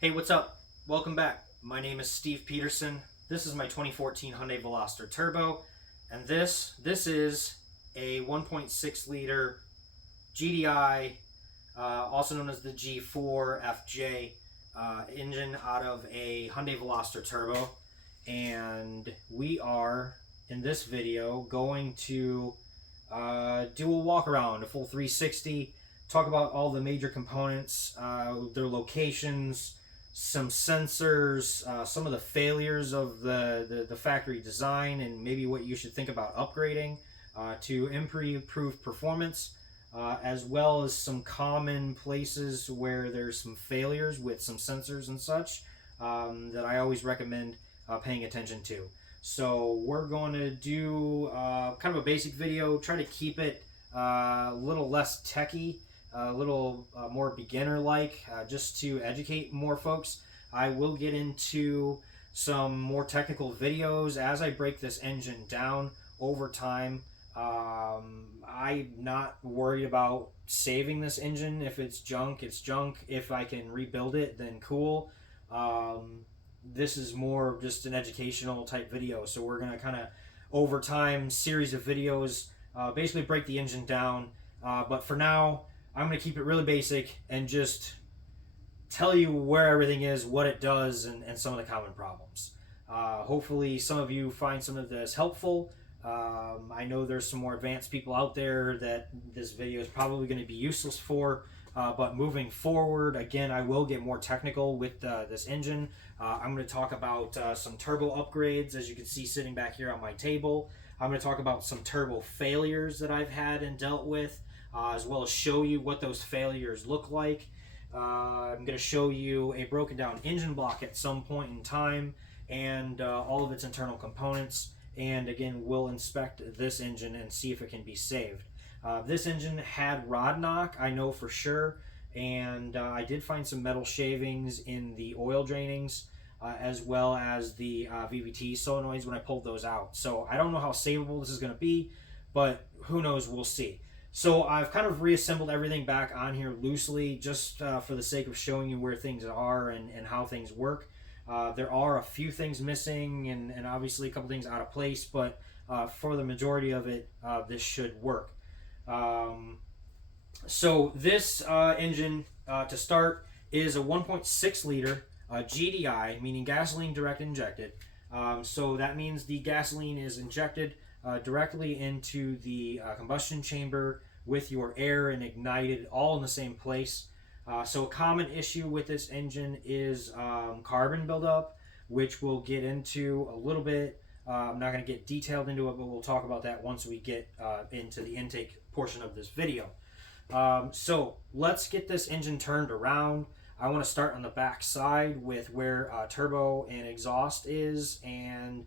Hey, what's up? Welcome back. My name is Steve Peterson. This is my 2014 Hyundai Veloster Turbo, and this is a 1.6 liter GDI, also known as the G4FJ engine out of a Hyundai Veloster Turbo, and we are in this video going to do a walk around, a full 360, talk about all the major components, their locations, some sensors, some of the failures of the factory design, and maybe what you should think about upgrading to improve performance, as well as some common places where there's some failures with some sensors and such that I always recommend paying attention to. So we're going to do kind of a basic video, try to keep it a little less techy, a little more beginner-like, just to educate more folks. I will get into some more technical videos as I break this engine down over time. I'm not worried about saving this engine. If it's junk, it's junk. If I can rebuild it, then cool. This is more just an educational type video, so we're going to kind of over time series of videos basically break the engine down, but for now I'm going to keep it really basic and just tell you where everything is, what it does, and some of the common problems. Hopefully some of you find some of this helpful. I know there's some more advanced people out there that this video is probably going to be useless for, but moving forward, again, I will get more technical with this engine. I'm going to talk about some turbo upgrades, as you can see sitting back here on my table. I'm going to talk about some turbo failures that I've had and dealt with, as well as show you what those failures look like. I'm going to show you a broken down engine block at some point in time, and all of its internal components. And again, we'll inspect this engine and see if it can be saved. This engine had rod knock, I know for sure, and I did find some metal shavings in the oil drainings, as well as the VVT solenoids when I pulled those out. So I don't know how savable this is going to be, but who knows, we'll see. So I've kind of reassembled everything back on here loosely, just for the sake of showing you where things are and how things work. There are a few things missing and obviously a couple things out of place, but for the majority of it, this should work. So this engine, to start, is a 1.6 liter GDI, meaning gasoline direct injected. So that means the gasoline is injected directly into the combustion chamber with your air and ignited all in the same place. So a common issue with this engine is carbon buildup, which we'll get into a little bit. I'm not going to get detailed into it, but we'll talk about that once we get into the intake portion of this video. So let's get this engine turned around. I want to start on the back side with where turbo and exhaust is, and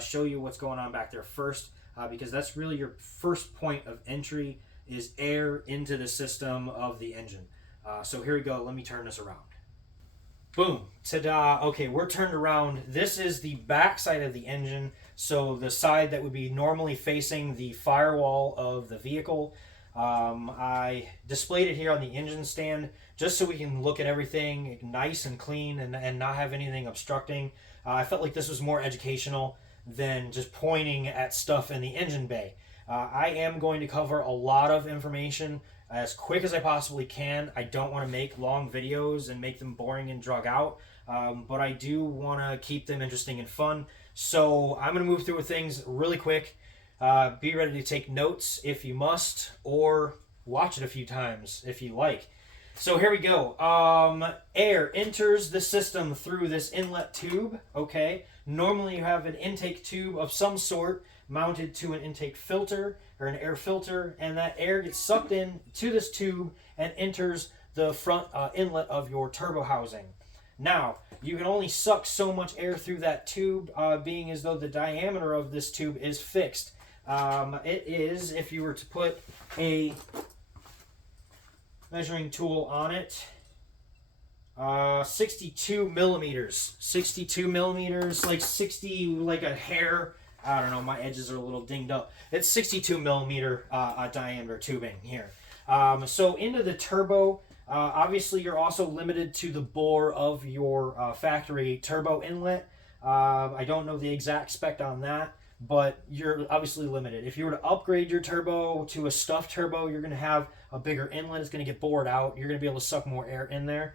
show you what's going on back there first, because that's really your first point of entry, is air into the system of the engine. So here we go. Let me turn this around. Boom. Ta-da. Okay, we're turned around. This is the back side of the engine, so the side that would be normally facing the firewall of the vehicle. I displayed it here on the engine stand just so we can look at everything nice and clean and not have anything obstructing. I felt like this was more educational than just pointing at stuff in the engine bay. I am going to cover a lot of information as quick as I possibly can. I don't want to make long videos and make them boring and drug out, but I do want to keep them interesting and fun. So I'm going to move through things really quick. Be ready to take notes if you must, or watch it a few times if you like. So here we go. Air enters the system through this inlet tube. Okay. Normally you have an intake tube of some sort mounted to an intake filter or an air filter, and that air gets sucked in to this tube and enters the front inlet of your turbo housing. Now, you can only suck so much air through that tube, being as though the diameter of this tube is fixed. It is, if you were to put a measuring tool on it, 62 millimeters. 62 millimeters, like 60, like a hair. I don't know, my edges are a little dinged up. It's 62 millimeter diameter tubing here. So into the turbo, Obviously, you're also limited to the bore of your factory turbo inlet. I don't know the exact spec on that, but you're obviously limited. If you were to upgrade your turbo to a stuffed turbo, you're going to have a bigger inlet. It's going to get bored out. You're going to be able to suck more air in there.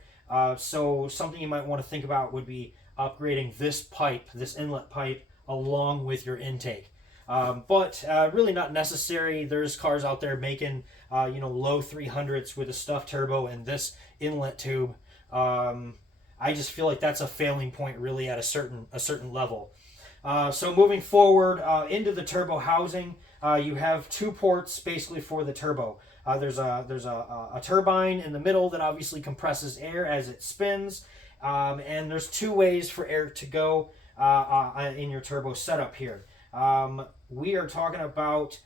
So something you might want to think about would be upgrading this pipe, this inlet pipe, along with your intake. But really not necessary. There's cars out there making low 300s with a stuffed turbo and this inlet tube. I just feel like that's a failing point really at a certain level. So moving forward into the turbo housing, you have two ports basically for the turbo. There's a turbine in the middle that obviously compresses air as it spins, and there's two ways for air to go in your turbo setup here. We are talking about,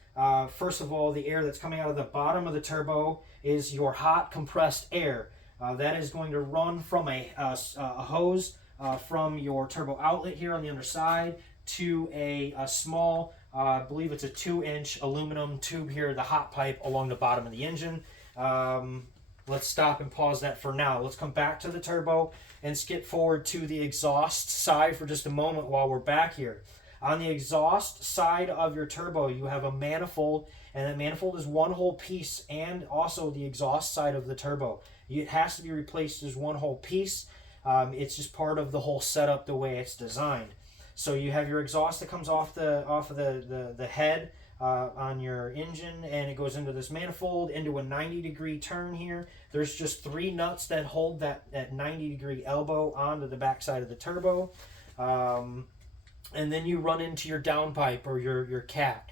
first of all, the air that's coming out of the bottom of the turbo is your hot compressed air. That is going to run from a hose from your turbo outlet here on the underside to a small, I believe it's a 2-inch aluminum tube here, the hot pipe along the bottom of the engine. Let's stop and pause that for now. Let's come back to the turbo and skip forward to the exhaust side for just a moment while we're back here. On the exhaust side of your turbo, you have a manifold, and that manifold is one whole piece, and also the exhaust side of the turbo. It has to be replaced as one whole piece. It's just part of the whole setup the way it's designed. So you have your exhaust that comes off of the head on your engine, and it goes into this manifold into a 90-degree turn here. There's just 3 nuts that hold that 90-degree elbow onto the backside of the turbo. And then you run into your downpipe or your cat.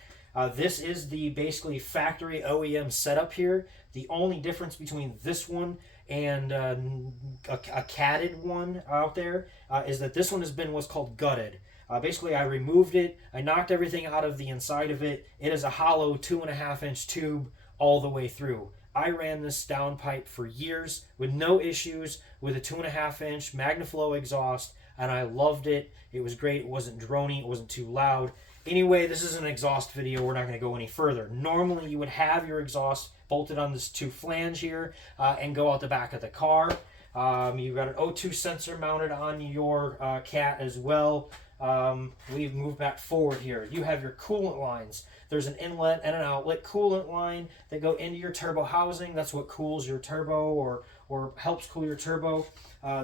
This is the basically factory OEM setup here. The only difference between this one and a catted one out there is that this one has been what's called gutted. Basically, I removed it. I knocked everything out of the inside of it. It is a hollow 2.5-inch tube all the way through. I ran this downpipe for years with no issues with a 2.5-inch MagnaFlow exhaust, and I loved it. It was great. It wasn't drony. It wasn't too loud. Anyway, this is an exhaust video. We're not going to go any further. Normally, you would have your exhaust bolted on this 2 flange here and go out the back of the car. You've got an O2 sensor mounted on your cat as well. We've moved back forward here. You have your coolant lines. There's an inlet and an outlet coolant line that go into your turbo housing. That's what cools your turbo or helps cool your turbo.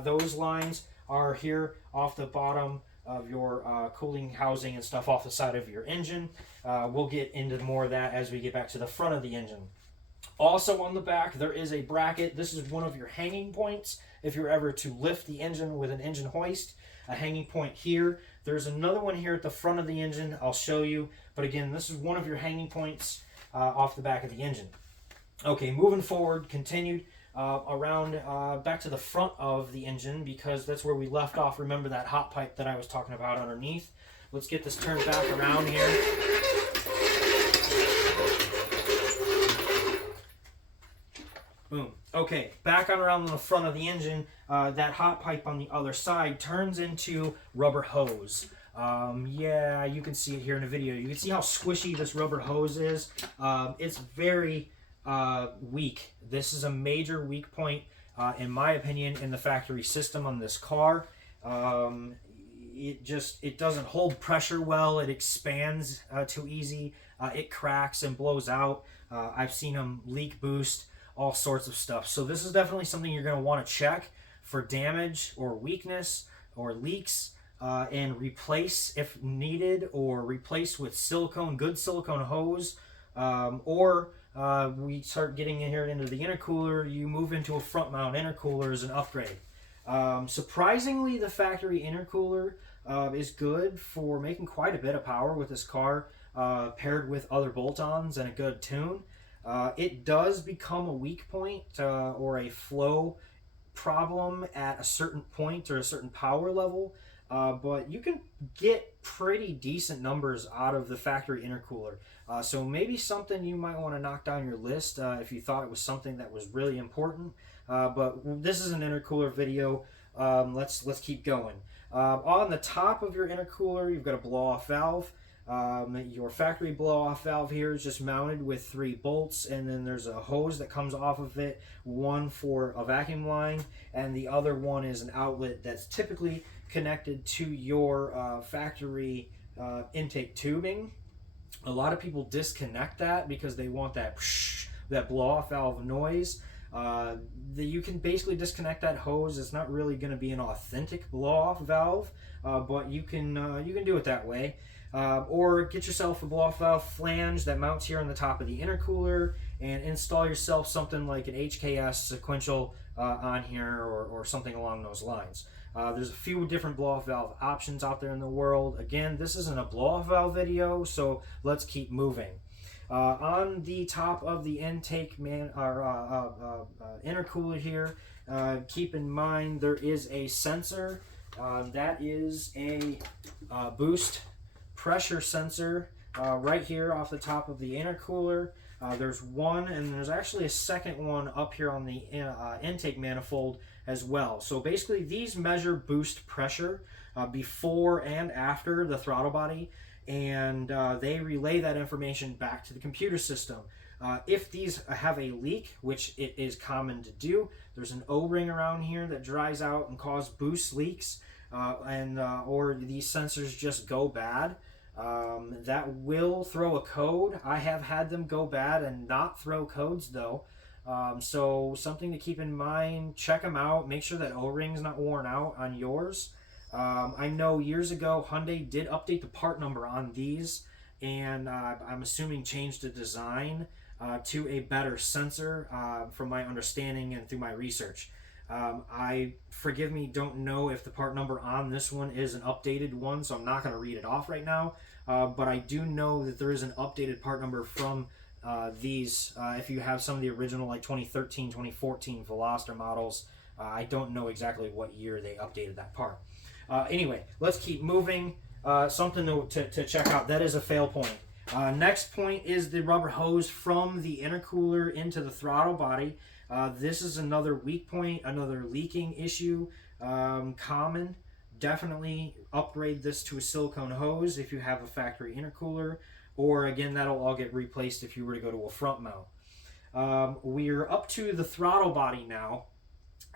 Those lines are here off the bottom of your cooling housing and stuff off the side of your engine. We'll get into more of that as we get back to the front of the engine. Also on the back, there is a bracket. This is one of your hanging points if you're ever to lift the engine with an engine hoist. A hanging point here. There's another one here at the front of the engine. I'll show you. But again, this is one of your hanging points off the back of the engine. Okay, moving forward, continued around back to the front of the engine because that's where we left off. Remember that hot pipe that I was talking about underneath? Let's get this turned back around here. Boom. Okay, back on around the front of the engine, that hot pipe on the other side turns into rubber hose. Yeah, you can see it here in the video. You can see how squishy this rubber hose is. It's very weak. This is a major weak point, in my opinion, in the factory system on this car. It doesn't hold pressure well. It expands too easy. It cracks and blows out. I've seen them leak boost. All sorts of stuff. So this is definitely something you're going to want to check for damage or weakness or leaks and replace if needed, or replace with silicone, good silicone hose, or we start getting in here into the intercooler. You move into a front mount intercooler as an upgrade. Surprisingly, the factory intercooler is good for making quite a bit of power with this car, paired with other bolt-ons and a good tune. It does become a weak point or a flow problem at a certain point or a certain power level, but you can get pretty decent numbers out of the factory intercooler. So maybe something you might want to knock down your list if you thought it was something that was really important. But this is an intercooler video. Let's keep going. On the top of your intercooler, you've got a blow-off valve. Your factory blow-off valve here is just mounted with 3 bolts, and then there's a hose that comes off of it, one for a vacuum line, and the other one is an outlet that's typically connected to your factory intake tubing. A lot of people disconnect that because they want that that blow-off valve noise. You can basically disconnect that hose. It's not really going to be an authentic blow-off valve, but you can do it that way. Or get yourself a blow-off valve flange that mounts here on the top of the intercooler, and install yourself something like an HKS sequential on here, or something along those lines. There's a few different blow-off valve options out there in the world. Again, this isn't a blow-off valve video, so let's keep moving. On the top of the intake intercooler here, keep in mind there is a sensor. That is a boost pressure sensor right here off the top of the intercooler. There's one, and there's actually a second one up here on the intake manifold as well. So basically these measure boost pressure before and after the throttle body, and they relay that information back to the computer system. If these have a leak, which it is common to do, there's an O-ring around here that dries out and causes boost leaks, or these sensors just go bad. That will throw a code. I have had them go bad and not throw codes though. So something to keep in mind. Check them out. Make sure that O-ring's not worn out on yours. I know years ago Hyundai did update the part number on these, and I'm assuming changed the design to a better sensor, from my understanding and through my research. Forgive me, don't know if the part number on this one is an updated one, so I'm not going to read it off right now, but I do know that there is an updated part number from these. If you have some of the original like 2013, 2014 Veloster models, I don't know exactly what year they updated that part. Anyway, let's keep moving. Something to check out. That is a fail point. Next point is the rubber hose from the intercooler into the throttle body. This is another weak point, another leaking issue. Common. Definitely upgrade this to a silicone hose if you have a factory intercooler, or again, that'll all get replaced if you were to go to a front mount. We're up to the throttle body now,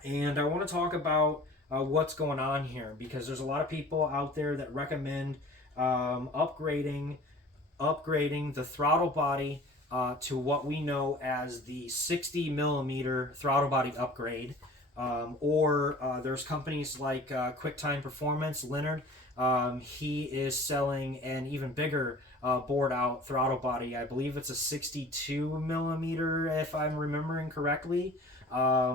and I want to talk about what's going on here, because there's a lot of people out there that recommend upgrading the throttle body to what we know as the 60 millimeter throttle body upgrade, or there's companies like QuickTime Performance, Leonard. He is selling an even bigger bored out throttle body. I believe it's a 62 millimeter, if I'm remembering correctly. A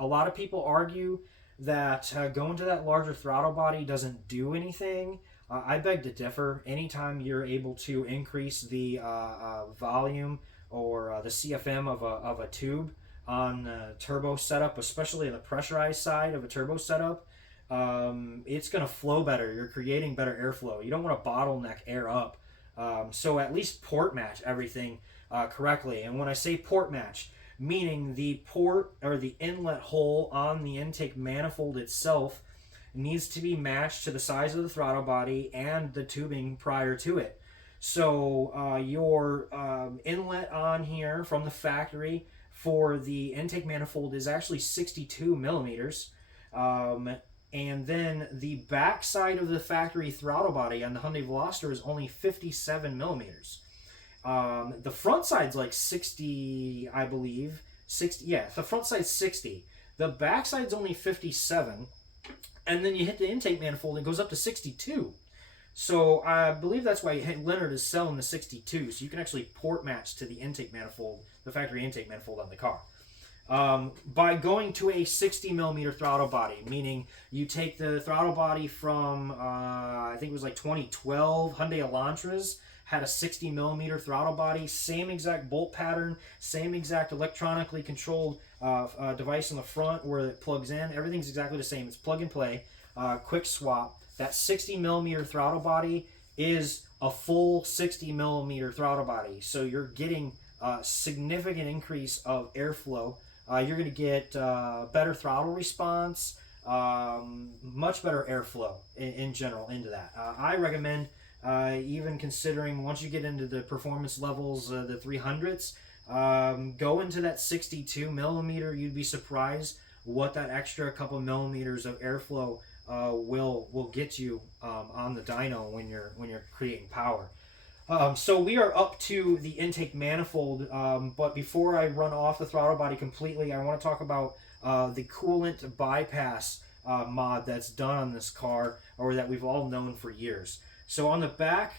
lot of people argue that going to that larger throttle body doesn't do anything. I beg to differ. Anytime you're able to increase the volume or the CFM of a tube on a turbo setup, especially the pressurized side of a turbo setup, it's going to flow better. You're creating better airflow. You don't want to bottleneck air up. So at least port match everything correctly. And when I say port match, meaning the port or the inlet hole on the intake manifold itself needs to be matched to the size of the throttle body and the tubing prior to it. So your inlet on here from the factory for the intake manifold is actually 62 millimeters. And then the back side of the factory throttle body on the Hyundai Veloster is only 57 millimeters. The front side's like 60, I believe. 60, yeah, the front side's 60. The back side's only 57. And then you hit the intake manifold, it goes up to 62. So I believe that's why Leonard is selling the 62. So you can actually port match to the intake manifold, the factory intake manifold on the car. By going to a 60 millimeter throttle body, meaning you take the throttle body from, I think it was like 2012, Hyundai Elantras had a 60 millimeter throttle body, same exact bolt pattern, same exact electronically controlled device in the front where it plugs in. Everything's exactly the same. It's plug and play, quick swap. That 60 millimeter throttle body is a full 60 millimeter throttle body. So you're getting a significant increase of airflow. You're going to get better throttle response, much better airflow in general into that. I recommend even considering once you get into the performance levels, the 300s, go into that 62 millimeter. You'd be surprised what that extra couple millimeters of airflow will get you on the dyno when you're creating power. So we are up to the intake manifold, but before I run off the throttle body completely, I want to talk about the coolant bypass mod that's done on this car, or that we've all known for years. So on the back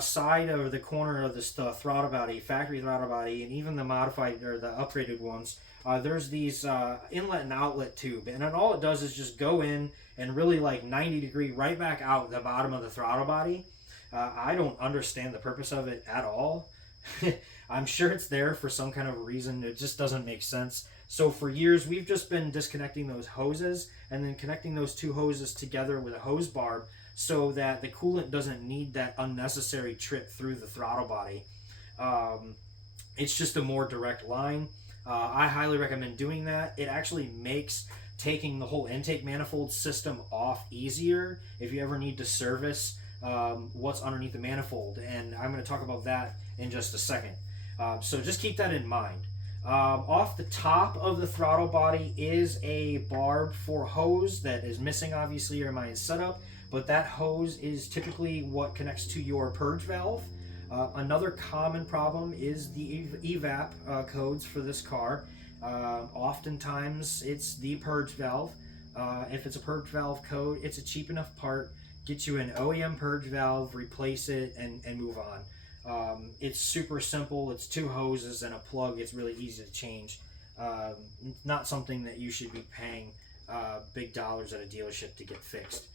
side of the corner of this throttle body, factory throttle body, and even the modified or the upgraded ones, there's these inlet and outlet tube, and then all it does is just go in and really like 90 degree right back out the bottom of the throttle body. I don't understand the purpose of it at all. I'm sure it's there for some kind of reason. It just doesn't make sense. So for years, we've just been disconnecting those hoses and then connecting those two hoses together with a hose barb so that the coolant doesn't need that unnecessary trip through the throttle body. It's just a more direct line. I highly recommend doing that. It actually makes taking the whole intake manifold system off easier if you ever need to service what's underneath the manifold, and I'm going to talk about that in just a second. So just keep that in mind. Off the top of the throttle body is a barb for hose that is missing, obviously, or my setup, but that hose is typically what connects to your purge valve. Another common problem is the evap codes for this car. Oftentimes it's the purge valve. If it's a purge valve code, it's a cheap enough part. Get you an OEM purge valve, replace it, and move on. It's super simple. It's two hoses and a plug. It's really easy to change. Not something that you should be paying big dollars at a dealership to get fixed.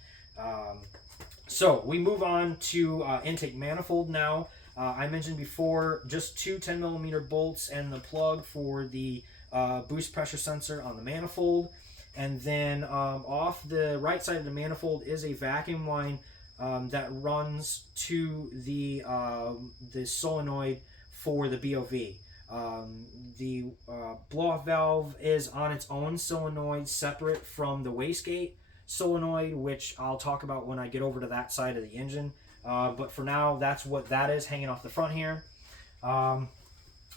So we move on to intake manifold now. I mentioned before, just two 10 millimeter bolts and the plug for the boost pressure sensor on the manifold. And then off the right side of the manifold is a vacuum line that runs to the solenoid for the BOV. The blow-off valve is on its own solenoid, separate from the wastegate solenoid, which I'll talk about when I get over to that side of the engine. But for now, that's what that is hanging off the front here.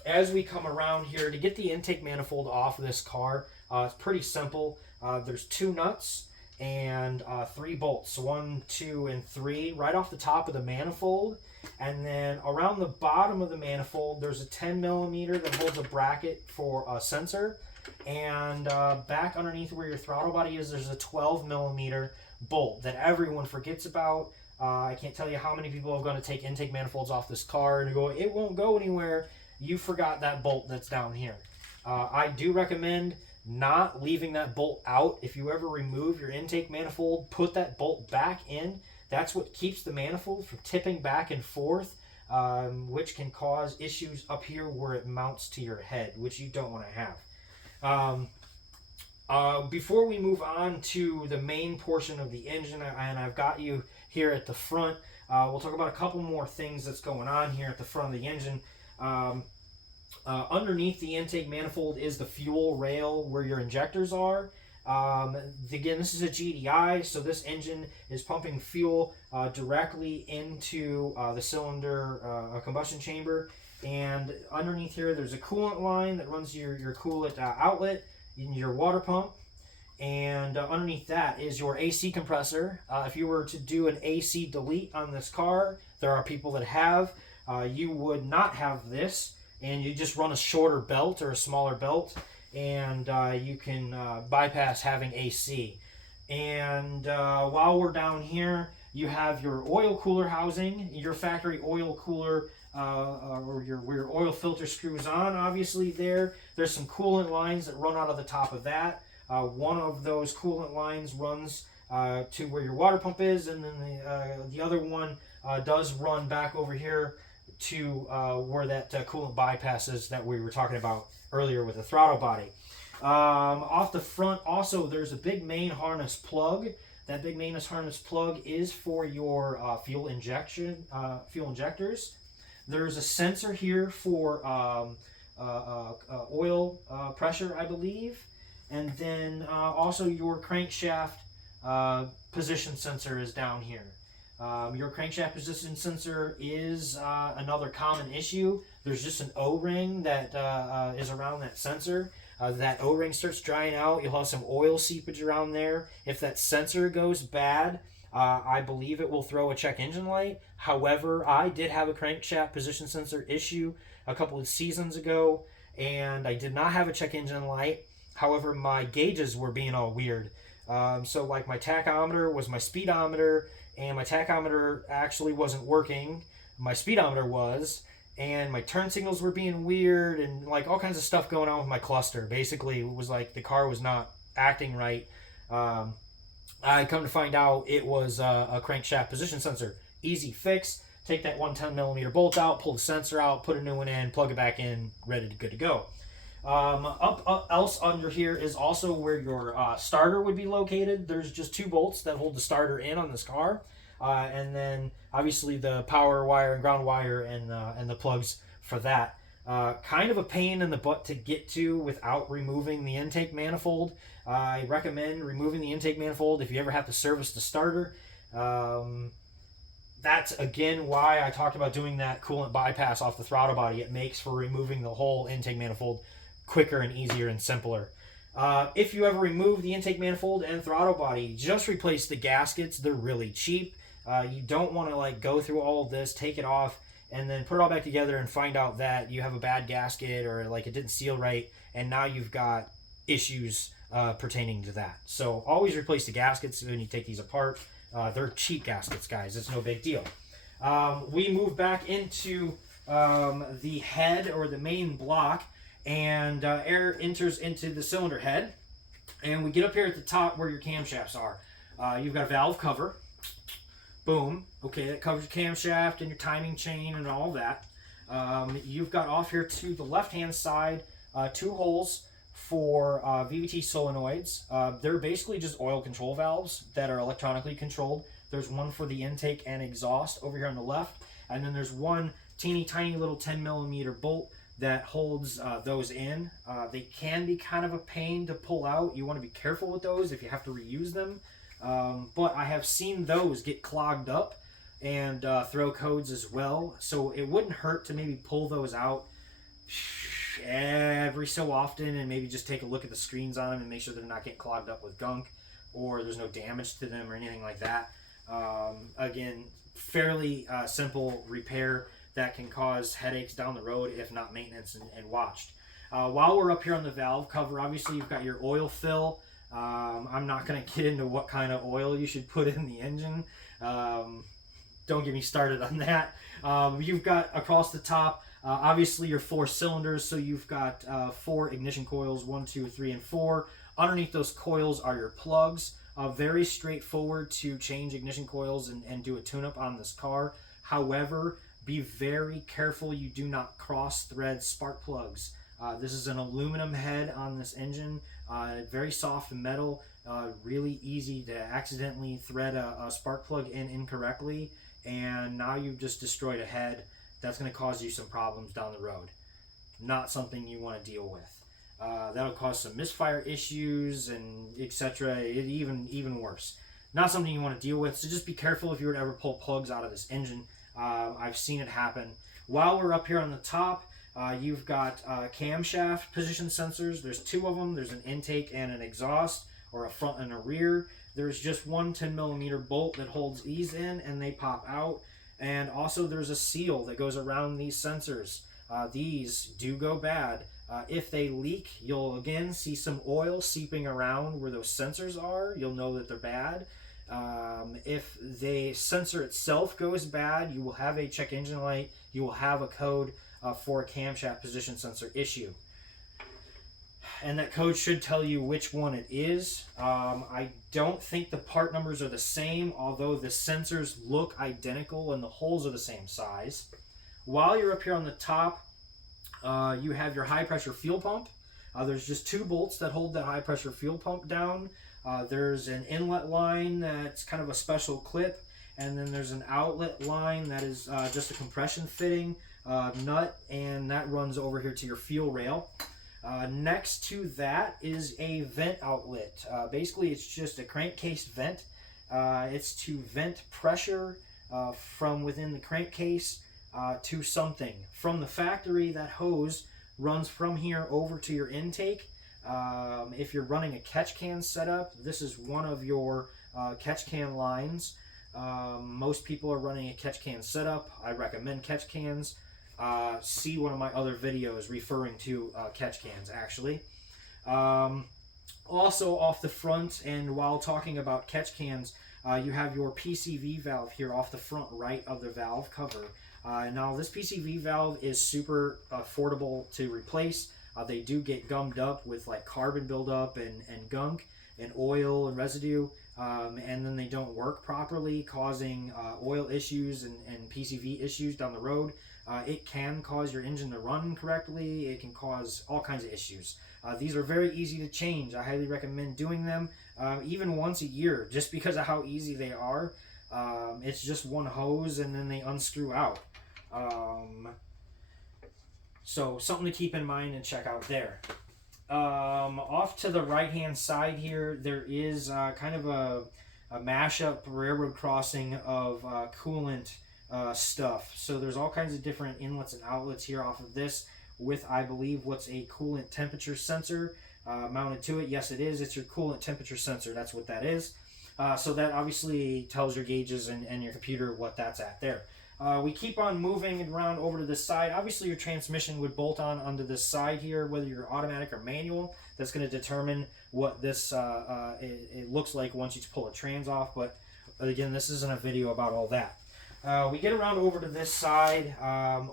As we come around here, to get the intake manifold off of this car, it's pretty simple. There's two nuts and 3 bolts, 1, 2, and 3, right off the top of the manifold. And then around the bottom of the manifold, there's a 10 millimeter that holds a bracket for a sensor. And back underneath where your throttle body is, there's a 12 millimeter bolt that everyone forgets about. I can't tell you how many people are going to take intake manifolds off this car and go, it won't go anywhere. You forgot that bolt that's down here. I do recommend not leaving that bolt out. If you ever remove your intake manifold, put that bolt back in. That's what keeps the manifold from tipping back and forth, which can cause issues up here where it mounts to your head, which you don't want to have. Before we move on to the main portion of the engine, and I've got you here at the front, we'll talk about a couple more things that's going on here at the front of the engine. Underneath the intake manifold is the fuel rail where your injectors are. Again, this is a GDI, so this engine is pumping fuel directly into the cylinder combustion chamber. And underneath here, there's a coolant line that runs your coolant outlet in your water pump. And underneath that is your AC compressor. If you were to do an AC delete on this car, there are people that have. You would not have this, and you just run a shorter belt or a smaller belt, and you can bypass having AC. And while we're down here, you have your oil cooler housing, your factory oil cooler, or where your oil filter screws on. Obviously there's some coolant lines that run out of the top of that. One of those coolant lines runs to where your water pump is, and then the other one does run back over here to where that coolant bypasses that we were talking about earlier with the throttle body. Off the front also, there's a big main harness plug. That big main harness plug is for your fuel injectors. There's a sensor here for oil pressure, I believe. And then also your crankshaft position sensor is down here. Your crankshaft position sensor is another common issue. There's just an O-ring that is around that sensor. That O-ring starts drying out. You'll have some oil seepage around there. If that sensor goes bad, I believe it will throw a check engine light. However, I did have a crankshaft position sensor issue a couple of seasons ago, and I did not have a check engine light. However, my gauges were being all weird. So like my tachometer was my speedometer, and my tachometer actually wasn't working. My speedometer was, and my turn signals were being weird, and like all kinds of stuff going on with my cluster. Basically, it was like the car was not acting right. I come to find out it was a crankshaft position sensor. Easy fix. Take that 110mm bolt out, pull the sensor out, put a new one in, plug it back in, ready to good to go. Else under here is also where your starter would be located. There's just 2 bolts that hold the starter in on this car, and then obviously the power wire and ground wire and the plugs for that. Kind of a pain in the butt to get to without removing the intake manifold. I recommend removing the intake manifold if you ever have to service the starter. That's again why I talked about doing that coolant bypass off the throttle body. It makes for removing the whole intake manifold quicker and easier and simpler. If you ever remove the intake manifold and throttle body, just replace the gaskets. They're really cheap. You don't want to like go through all of this, take it off, and then put it all back together and find out that you have a bad gasket or like it didn't seal right, and now you've got issues pertaining to that. So always replace the gaskets when you take these apart. They're cheap gaskets, guys. It's no big deal. We move back into the head or the main block, and air enters into the cylinder head, and we get up here at the top where your camshafts are. You've got a valve cover. Boom. Okay, that covers your camshaft and your timing chain and all that. You've got off here to the left-hand side 2 holes for VVT solenoids. They're basically just oil control valves that are electronically controlled. There's one for the intake and exhaust over here on the left, and then there's one teeny tiny little 10mm bolt that holds those in. They can be kind of a pain to pull out. You want to be careful with those if you have to reuse them. But I have seen those get clogged up and throw codes as well. So it wouldn't hurt to maybe pull those out every so often and maybe just take a look at the screens on them and make sure they're not getting clogged up with gunk or there's no damage to them or anything like that. Again, fairly simple repair that can cause headaches down the road if not maintenance and watched. While we're up here on the valve cover, obviously you've got your oil fill. I'm not going to get into what kind of oil you should put in the engine. Don't get me started on that. You've got across the top, obviously your 4 cylinders. So you've got 4 ignition coils, 1, 2, 3, and 4. Underneath those coils are your plugs. Very straightforward to change ignition coils and do a tune-up on this car. However, be very careful you do not cross-thread spark plugs. This is an aluminum head on this engine, very soft metal, really easy to accidentally thread a spark plug in incorrectly, and now you've just destroyed a head. That's going to cause you some problems down the road. Not something you want to deal with. That'll cause some misfire issues and etc. Even worse. Not something you want to deal with, so just be careful if you were to ever pull plugs out of this engine. I've seen it happen. While we're up here on the top, you've got camshaft position sensors. There's 2 of them. There's an intake and an exhaust, or a front and a rear. There's just one 10mm bolt that holds these in and they pop out. And also there's a seal that goes around these sensors. These do go bad. If they leak, you'll again see some oil seeping around where those sensors are. You'll know that they're bad. If the sensor itself goes bad, you will have a check engine light. You will have a code for a camshaft position sensor issue. And that code should tell you which one it is. I don't think the part numbers are the same, although the sensors look identical and the holes are the same size. While you're up here on the top, you have your high pressure fuel pump. There's just 2 bolts that hold that high pressure fuel pump down. There's an inlet line that's kind of a special clip, and then there's an outlet line that is just a compression fitting nut, and that runs over here to your fuel rail. Next to that is a vent outlet. Basically, it's just a crankcase vent It's to vent pressure from within the crankcase to something. From the factory, that hose runs from here over to your intake. If you're running a catch can setup, this is one of your catch can lines. Most people are running a catch can setup. I recommend catch cans. See one of my other videos referring to catch cans, actually. Also off the front, and while talking about catch cans, you have your PCV valve here off the front right of the valve cover. Now this PCV valve is super affordable to replace. They do get gummed up with like carbon buildup and gunk and oil and residue, and then they don't work properly, causing oil issues and PCV issues down the road. It can cause your engine to run correctly. It can cause all kinds of issues. These are very easy to change. I highly recommend doing them even once a year, just because of how easy they are. It's just one hose and then they unscrew out. So something to keep in mind and check out there. Off to the right hand side here, there is kind of a mashup railroad crossing of coolant stuff. So there's all kinds of different inlets and outlets here off of this with, I believe, what's a coolant temperature sensor mounted to it. Yes, it is. It's your coolant temperature sensor. That's what that is. So that obviously tells your gauges and your computer what that's at there. We keep on moving around over to this side. Obviously, your transmission would bolt on onto this side here, whether you're automatic or manual. That's going to determine what this it looks like once you pull a trans off. But again, this isn't a video about all that. We get around over to this side.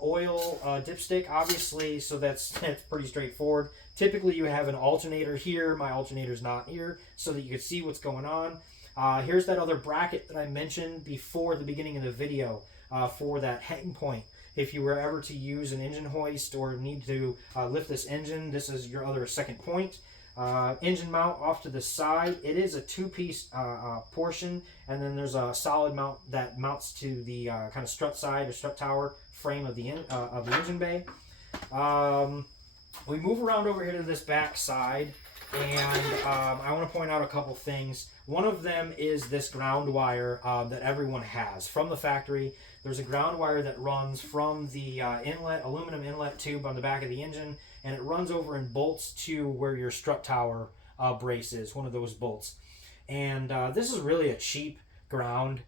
Oil dipstick, obviously, so that's pretty straightforward. Typically, you have an alternator here. My alternator's not here, so that you can see what's going on. Here's that other bracket that I mentioned before the beginning of the video. For that hang point. If you were ever to use an engine hoist or need to lift this engine, this is your other second point. Engine mount off to the side. It is a two-piece portion, and then there's a solid mount that mounts to the kind of strut side or strut tower frame of the engine bay. We move around over here to this back side, and I want to point out a couple things. One of them is this ground wire that everyone has from the factory. There's a ground wire that runs from the aluminum inlet tube on the back of the engine, and it runs over and bolts to where your strut tower brace is, one of those bolts. And this is really a cheap ground.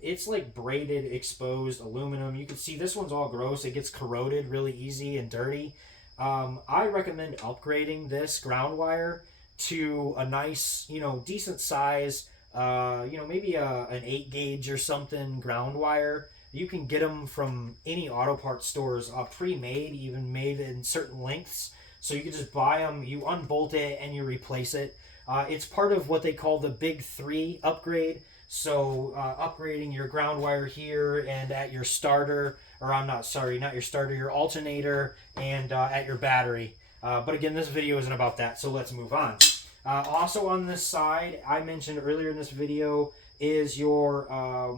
It's like braided, exposed aluminum. You can see this one's all gross. It gets corroded really easy and dirty. I recommend upgrading this ground wire to a nice, decent size, maybe an 8 gauge or something ground wire. You can get them from any auto parts stores, pre-made, even made in certain lengths. So you can just buy them, you unbolt it, and you replace it. It's part of what they call the Big 3 upgrade. So upgrading your ground wire here and at your starter, or not your starter, your alternator, and at your battery. But again, this video isn't about that, so let's move on. Also on this side, I mentioned earlier in this video, is your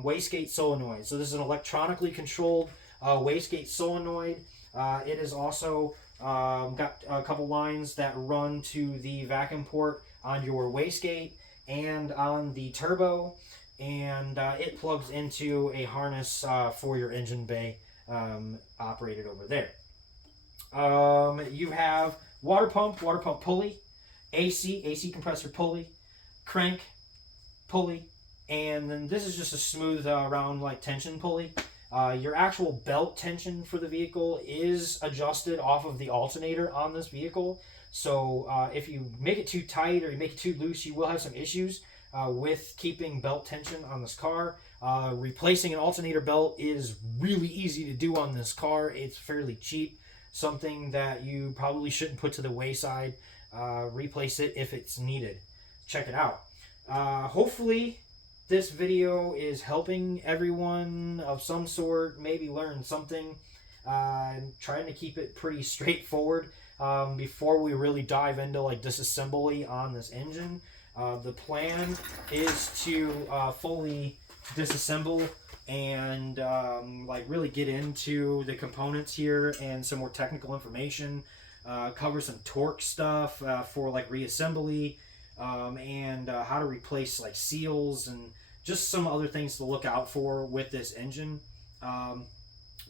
wastegate solenoid. So this is an electronically controlled wastegate solenoid. It is also got a couple lines that run to the vacuum port on your wastegate and on the turbo, and it plugs into a harness for your engine bay operated over there. You have water pump pulley, AC compressor pulley, crank pulley, and then this is just a smooth round like tension pulley. Your actual belt tension for the vehicle is adjusted off of the alternator on this vehicle. So if you make it too tight or you make it too loose, you will have some issues with keeping belt tension on this car. Replacing an alternator belt is really easy to do on this car. It's fairly cheap, something that you probably shouldn't put to the wayside. Replace it if it's needed. Check it out. Hopefully this video is helping everyone of some sort, maybe learn something. I'm trying to keep it pretty straightforward before we really dive into like disassembly on this engine. The plan is to fully disassemble and like really get into the components here and some more technical information, cover some torque stuff for like reassembly, and how to replace like seals and just some other things to look out for with this engine.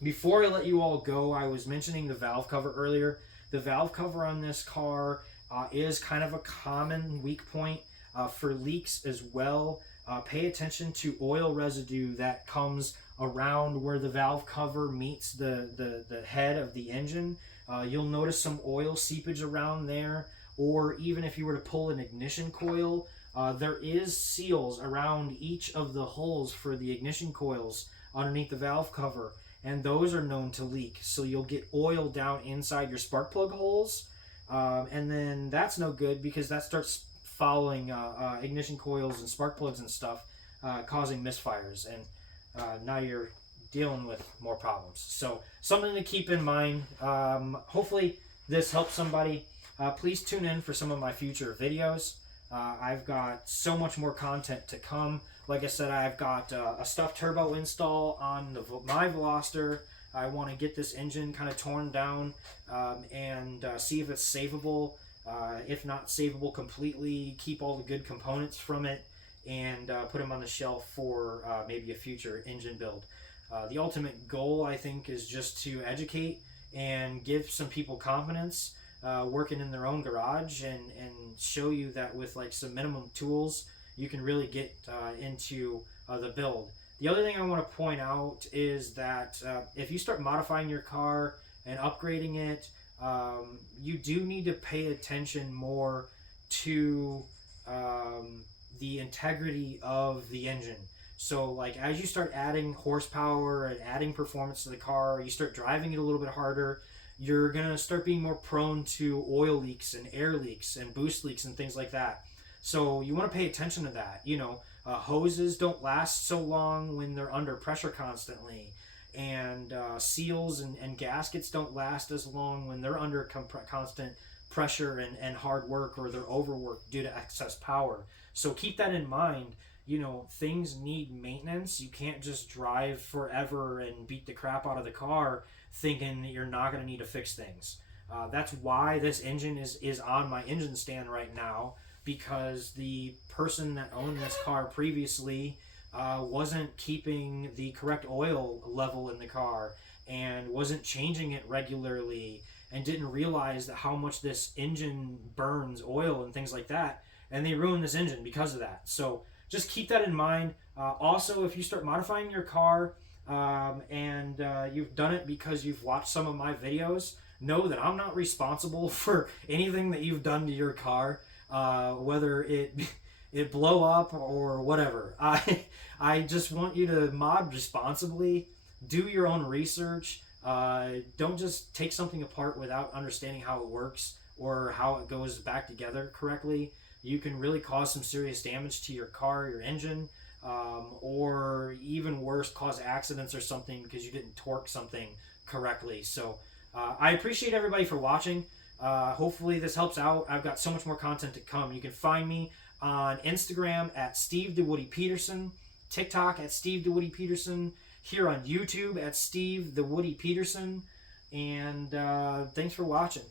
Before I let you all go, I was mentioning the valve cover earlier. The valve cover on this car is kind of a common weak point for leaks as well. Pay attention to oil residue that comes around where the valve cover meets the head of the engine. You'll notice some oil seepage around there, or even if you were to pull an ignition coil, there is seals around each of the holes for the ignition coils underneath the valve cover, and those are known to leak. So you'll get oil down inside your spark plug holes, and then that's no good because that starts following ignition coils and spark plugs and stuff, causing misfires, and now you're dealing with more problems. So something to keep in mind. Hopefully this helps somebody. Please tune in for some of my future videos. I've got so much more content to come. Like I said, I've got a stuffed turbo install on my Veloster. I want to get this engine kind of torn down and see if it's savable. If not savable completely, keep all the good components from it and put them on the shelf for maybe a future engine build. The ultimate goal, I think, is just to educate and give some people confidence working in their own garage, and show you that with like some minimum tools you can really get into the build. The other thing I want to point out is that if you start modifying your car and upgrading it, you do need to pay attention more to the integrity of the engine. So like as you start adding horsepower and adding performance to the car, you start driving it a little bit harder, you're going to start being more prone to oil leaks and air leaks and boost leaks and things like that. So you want to pay attention to that. You know, hoses don't last so long when they're under pressure constantly, and seals and gaskets don't last as long when they're under constant pressure and hard work, or they're overworked due to excess power. So keep that in mind. You know, things need maintenance. You can't just drive forever and beat the crap out of the car thinking that you're not going to need to fix things. That's why this engine is on my engine stand right now, because the person that owned this car previously wasn't keeping the correct oil level in the car and wasn't changing it regularly, and didn't realize that how much this engine burns oil and things like that, and they ruined this engine because of that. So just keep that in mind. Also, if you start modifying your car and you've done it because you've watched some of my videos, know that I'm not responsible for anything that you've done to your car, whether it blow up or whatever. I just want you to mod responsibly, do your own research. Don't just take something apart without understanding how it works or how it goes back together correctly. You can really cause some serious damage to your car, your engine, or even worse, cause accidents or something because you didn't torque something correctly. So I appreciate everybody for watching. Hopefully this helps out. I've got so much more content to come. You can find me on Instagram at Steve the Woody Peterson, TikTok at Steve the Woody Peterson, here on YouTube at Steve the Woody Peterson, and thanks for watching.